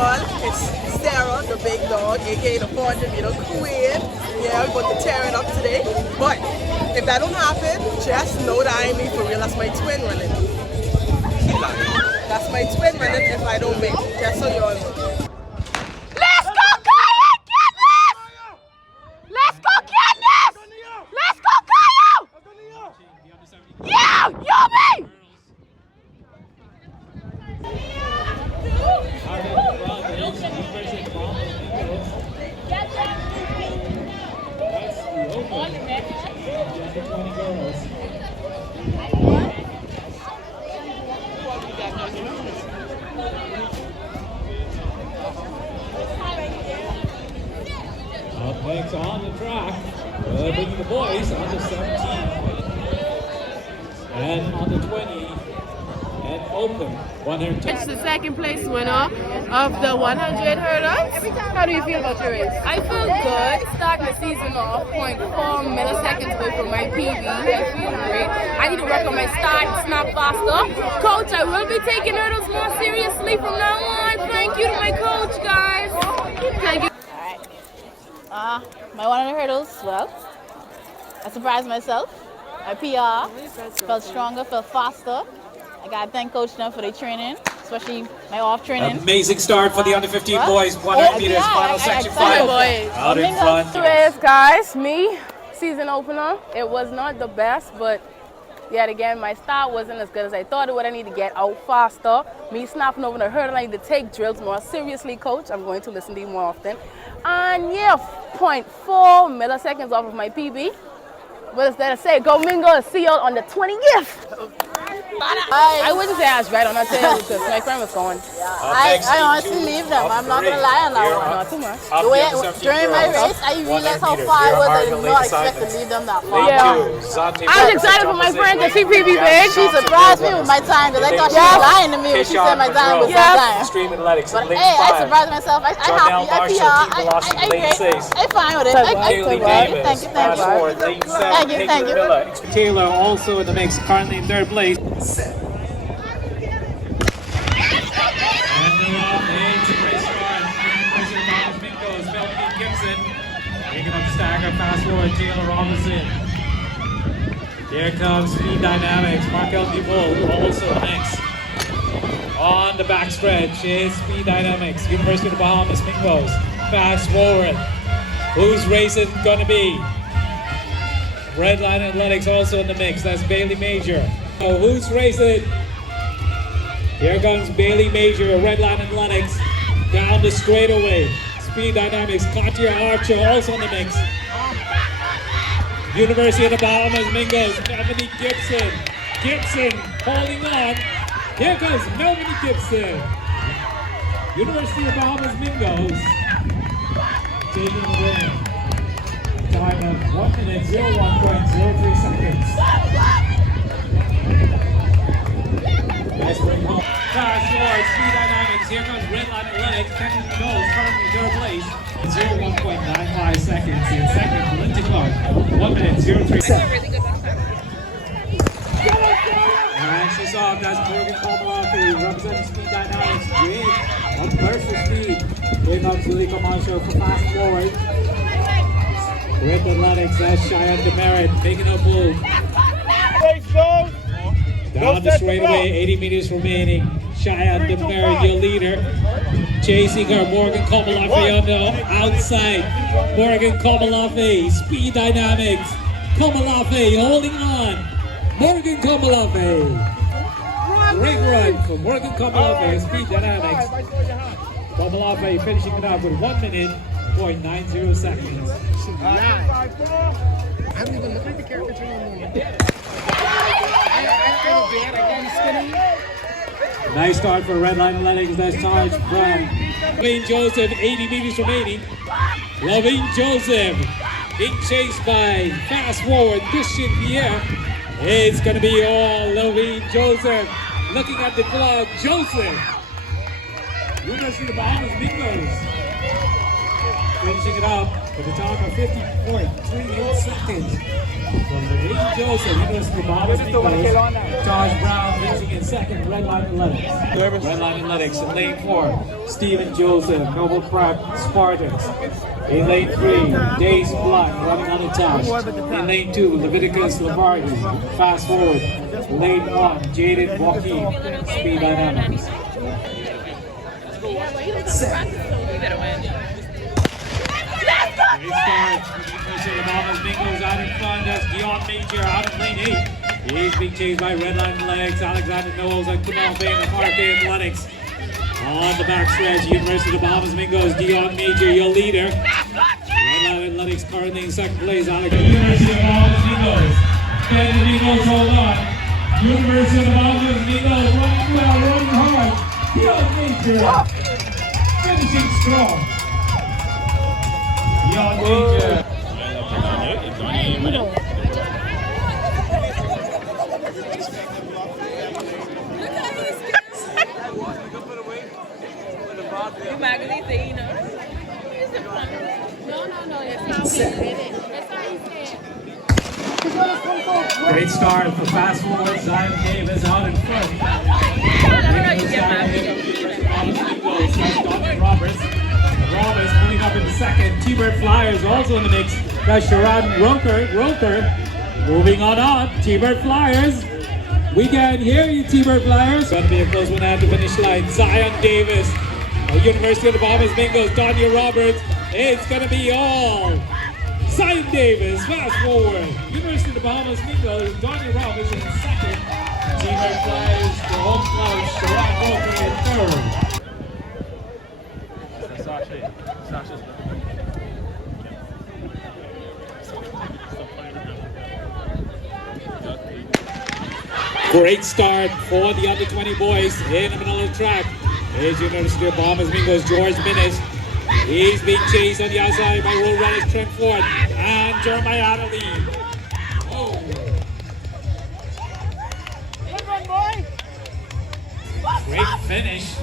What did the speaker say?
y'all. It's Sarah, the big dog, aka the 400-meter queen. Yeah, we're about to tear it up today. But if that don't happen, just know that I ain't me for real. That's my twin running. That's my twin running if I don't make. Just so y'all know. Let's go, Kaya! Get this! Let's go, Candace! Let's go, Kaya! Yeah, Yobi! Up next on the track, bringing the boys under 17 and under 20 and open 110. It's the second place winner of the 100 hurdles. How do you feel about your race? I feel good. Starting the season off 0.4 milliseconds away from my PB. I feel great. I need to work on my start and snap faster. Coach, I will be taking hurdles more seriously from now on. Thank you to my coach, guys. Thank you. My 100 hurdles, well, I surprised myself. My PR felt stronger, felt faster. I gotta thank Coach now for the training, especially my off training. Amazing start for the under 15 boys. 100 meters, final section 5. Out in front. Anyways, guys, me, season opener, it was not the best, but yet again, my start wasn't as good as I thought it would. I need to get out faster. Me snapping over the hurdle, I need to take drills more seriously, Coach. I'm going to listen to you more often. And yeah, 0.4 milliseconds off of my PB. What is that to say? Go Mingoes, see y'all on the 20th. I wouldn't say I was right on that tail because my friend was going. I honestly leave them. I'm not gonna lie on that one. Not too much. During my race, I realized how far I was. I did not expect to leave them that far. Yeah. I was excited for my friend to see PB big. She surprised me with my time because I thought she was lying to me when she said my time was that time. But hey, I surprised myself. I happy. I fine with it. Thank you. Taylor also in the mix, currently in third place. And they're off. It's a great start. President Mingoes, Melvin Gibson. Picking up the stagger, fast forward, Taylor Robinson. Here comes Speed Dynamics. Markel Duvall also next. On the backstretch is Speed Dynamics. University of the Bahamas, Mingoes. Fast forward. Whose race is it gonna be? Redline Athletics also in the mix. That's Bailey Major. Oh, who's racing? Here comes Bailey Major, Redline Athletics. Down the straightaway. Speed Dynamics, Cartier Archer also in the mix. University of the Bahamas, Mingoes, Melvin Gibson. Gibson holding on. Here comes Melvin Gibson. University of the Bahamas, Mingoes. Taking the win. Time of 1 minute 01.03 seconds. Nice bring home. Fast forward, Speed Dynamics. Here comes Redline Athletics. Kenny Knowles currently in third place. 01.95 seconds. In second, Lindsay Clark. 1 minute 03 seconds. And she's off. That's Morgan Komalafi representing Speed Dynamics. Great. On first for Speed. Here comes Lilico Marshall for fast forward. Red Athletics, that's Cheyenne Demerit making a move. Down the straightaway, 80 meters remaining. Cheyenne Demerit, your leader. Chasing her, Morgan Komalafi on the outside. Morgan Komalafi, Speed Dynamics. Komalafi holding on. Morgan Komalafi. Great run for Morgan Komalafi, Speed Dynamics. Komalafi finishing it up with 1 minute. 0.90 seconds. I don't even look at the caricature anymore. Nice start for Redline Athletics. That's charge from Lovine Joseph, 80 meters remaining. Lovine Joseph being chased by fast forward Christian Pierre. It's going to be all Lovine Joseph. Looking at the clock, Joseph. University of the Bahamas, Mingoes. Finishing it up with a time of 50.38 seconds. From Lorraine Joseph, University of Mingoes. Josh Brown finishing in second, Red Line Athletics. Red Line Athletics in lane 4. Stephen Joseph, Noble Prep, Spartans. In lane 3, Days Blood running on the top. In lane 2, Leviticus Lavardi, Fast Forward. Lane 1, Jaden Joaquin, Speed Dynamics. Great start for the University of Bahamas. Mingoes out in front. That's Dion Major out of lane 8. He's being chased by Red Line Athletics, Alexander Knowles, and Kamal Bay and Parque Athletics. On the backstretch, University of Bahamas Mingoes, Dion Major, your leader. Red Line Athletics currently in second place. University of Bahamas Mingoes. Can the Mingoes hold on? University of Bahamas Mingoes running well, running hard. Dion Major finishing strong. Dion Major. Great start for Fast Forward. Zion Davis out in front. Roberts moving up in the second. T-Bird Flyers also in the mix. That's Sharon Roker moving on up. T-Bird Flyers. We can hear you, T-Bird Flyers. Going to be a close one at the finish line. Zion Davis. University of the Bahamas Mingoes. Tanya Roberts. It's going to be all Zion Davis. Fast Forward. University of the Bahamas Mingoes. Tanya Roberts in second. T-Bird Flyers. The home club. Sharon Roker in third. Great start for the under 20 boys in the middle of the track. Here's University of Bahamas Mingoes, George Minnis. He's being chased on the outside by Road Runners Trent Ford and Jeremiah Adderley. Oh. Great finish.